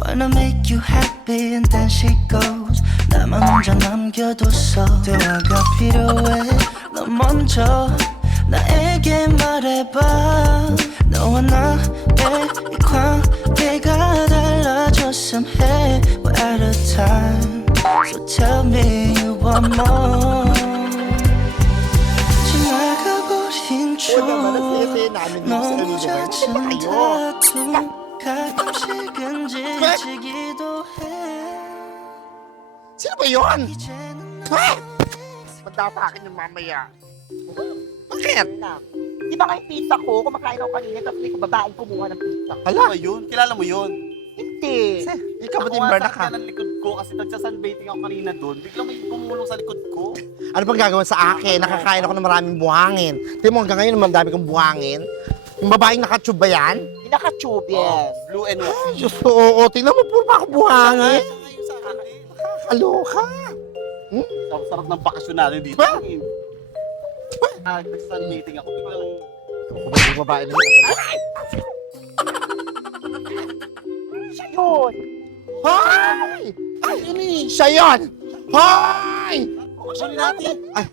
Wanna make you happy and then she goes. 나만 혼자 남겨뒀어. 대화가 필요해. 너 먼저 나에게 말해봐. 너와 나의 이 관계가 달라졌음 해. We're at a time, so tell me you want more. 지나가버린 추억 너무 잦은 다툼 가끔씩은 지치기도 해. Sino ba yun? 이제는 Ha? Manda sa akin yung mamaya. Bakit? Di ba kayo pizza ko? Kumakain ako kanina tapos may babaeng kumuha ng pizza. Hala, Ano yun? Kilala mo yun? Hindi. ikaw ba din Ako nga Berna sakyan ka? ng likod ko kasi nagsasunbathing ako kanina doon. Biglang may bumulong sa likod ko. Ano bang gagawin sa akin? Nakakain ako ng maraming buhangin. Tingnan mo hanggang ngayon naman dami kong buhangin. Yung babaeng nakatube ba yan? Hindi naka-tube yan. Blue and white. Ay, Diyos ko, oo. Tingnan mo, puro pa ako buhangin. Ayun sa akin din. Kaloka. Sarap ng bakasyon natin dito. Ba? Nagsasunbathing ako. Biglang Yung babae na yun. Siya yun. Hoy! Ay, siya yun! Hoy! kukunin natin. Ay,